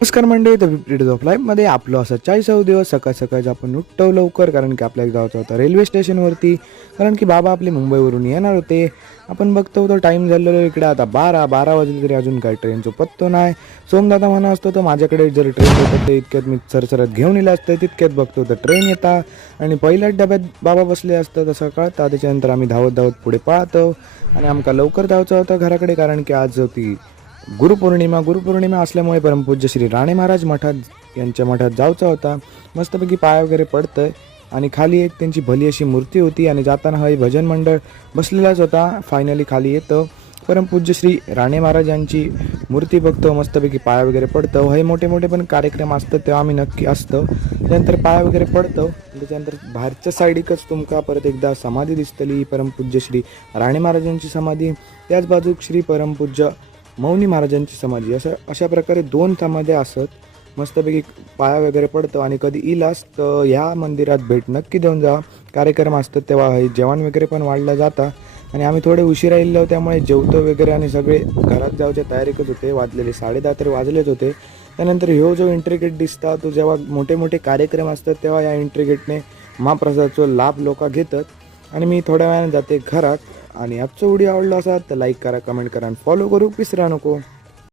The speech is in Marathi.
नमस्कार मंडळी, द ब्रिटिश ऑफ लाईफमध्ये आपलं असं 40 दिवस सकाळ सकाळच आपण उठतो लवकर, कारण की आपल्याला जायचं होतं रेल्वे स्टेशनवरती, कारण की बाबा आपले मुंबईवरून येणार होते. आपण बघतो तो टाईम झालेलो इकडे आता 12 वाजले तरी अजून काय ट्रेनचं पत्तो नाही. सोमदादा म्हणा असतो तर माझ्याकडे जर ट्रेन येतं ते इतक्यात मी सरसरत घेऊन येलं असतं. तितक्यात बघतो तर ट्रेन येता आणि पहिल्याच डब्यात बाबा बसले असतं तसं कळतं. त्याच्यानंतर आम्ही धावत धावत पुढे पाहतो आणि आमका लवकर जायचं होतं घराकडे, कारण की आज होती गुरुपौर्णिमा असल्यामुळे परमपूज्य श्री राणे महाराज मठात यांच्या मठात जायचा होता. मस्तपैकी पाय वगैरे पडतंय आणि खाली एक त्यांची भली अशी मूर्ती होती आणि जाताना हा भजन मंडळ बसलेलाच होता. फायनली खाली येतं, परमपूज्य श्री राणे महाराज यांची मूर्ती बघतो, मस्तपैकी पाय वगैरे पडतं. हे मोठे मोठे पण कार्यक्रम असतात तेव्हा आम्ही नक्की असतो. त्यानंतर पाय वगैरे पडतो. त्याच्यानंतर बाहेरच्या साईडीकच तुमका परत एकदा समाधी दिसतली, परमपूज्य श्री राणे महाराजांची समाधी. त्याच बाजूक श्री परमपूज्य मौनी महाराजांची समाधी. अशा प्रकारे 2 समाध्या असत. मस्तपैकी पाया वगैरे पडतं आणि कधी इलास तर ह्या मंदिरात भेट नक्की देऊन जा. कार्यक्रम असतात तेव्हा हे जेवण वगैरे पण वाढलं जातं आणि आम्ही थोडे उशिरा येलो त्यामुळे जेवतो वगैरे आणि सगळे घरात जायच्या तयारीतच होते. वाजलेले 10:30 तर वाजलेच होते. त्यानंतर ह्यो जो एंट्री गेट दिसता तो जेव्हा मोठे मोठे कार्यक्रम असतात तेव्हा या एंट्री गेटने महाप्रसादाचा लाभ लोक घेतात. आणि मी थोड्या वेळाने जाते घरात. आणि आजचा व्हिडिओ आवडला असा तर लाईक करा, कमेंट करा आणि फॉलो करू विसरा नको.